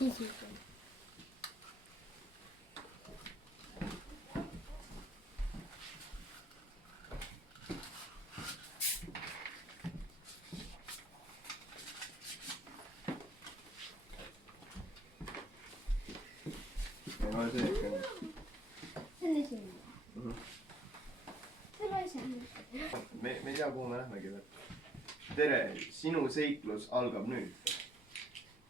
Me ei tea, kuhu me lähmegi veel. Tere, sinu seiklus algab nüüd.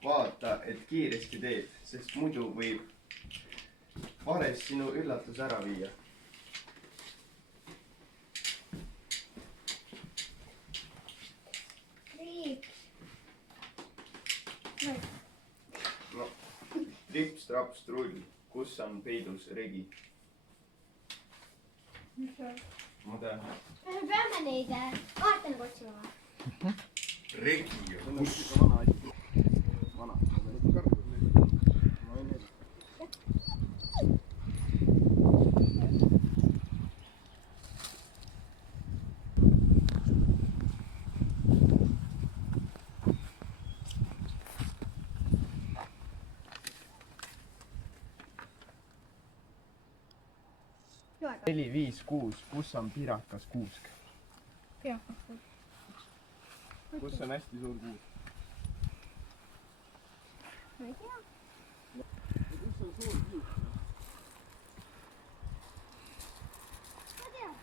Vaata, et kiiresti teed, sest muidu võib vales sinu üllatus ära viia. No, trips, traps, trull. Kus on peidus regi? Ma tean. Me peame neid kaarte nagu otsima või? Regi ju. Kus? Vana asi. Vana. Neli, viis, kuus. Kus on pirakas kuusk? Pirakas kuusk. Kus on hästi suur kuusk? Ma ei tea. Kus on suur kuusk? Ma tean.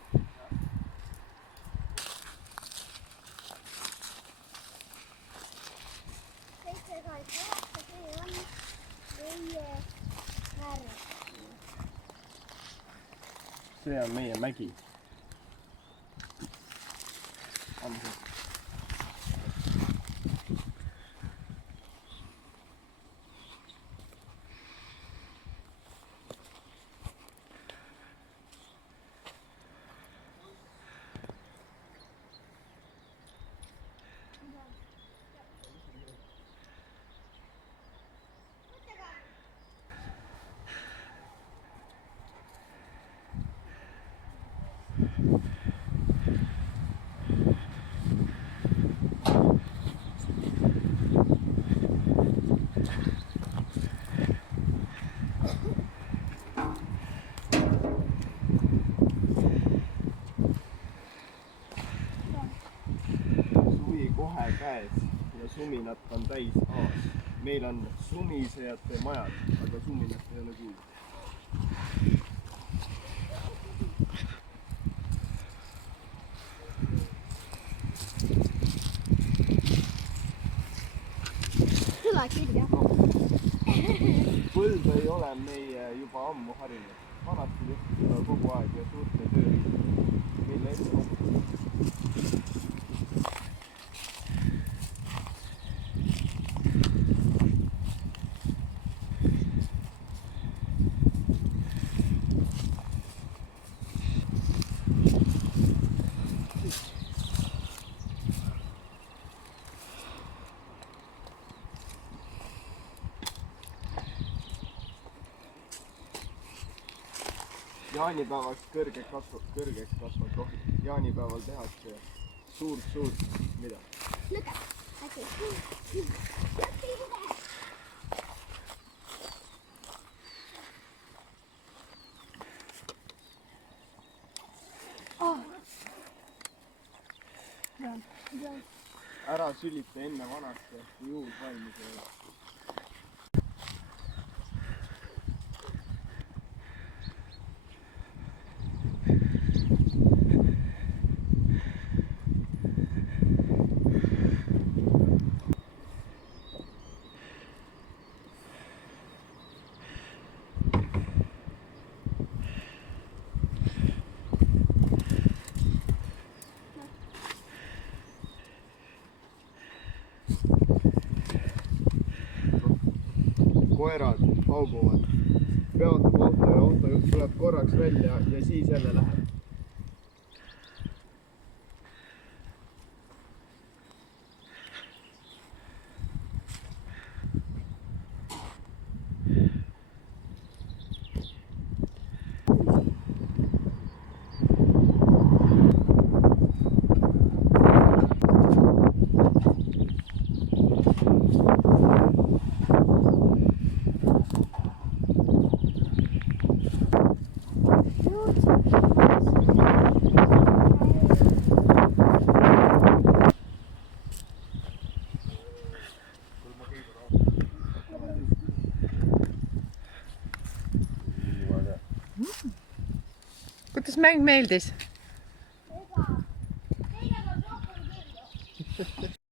Seitse said üheksa, see on meie märg. See on meie mägi. Kohe käes ja suminat on täis aas. Meil on sumisejate majad, aga suminat ei ole kuulda. Kõla kirja. Põlv ei ole meie juba ammu harinud. Vanasti tehti seda kogu aeg ja suurte tööriidega, mille ette loomutada. Jaanipäevaks kõrgeks kasvad rohid. Jaanipäeval tehakse suurt, mida? Lõge. Äkki. Ära sülita enne vanasti, kui juur valmis ei ole. Koerad pauguvad, peotab auto ja autojuht tuleb korraks välja ja siis jälle läheb. kuidas mäng meeldis?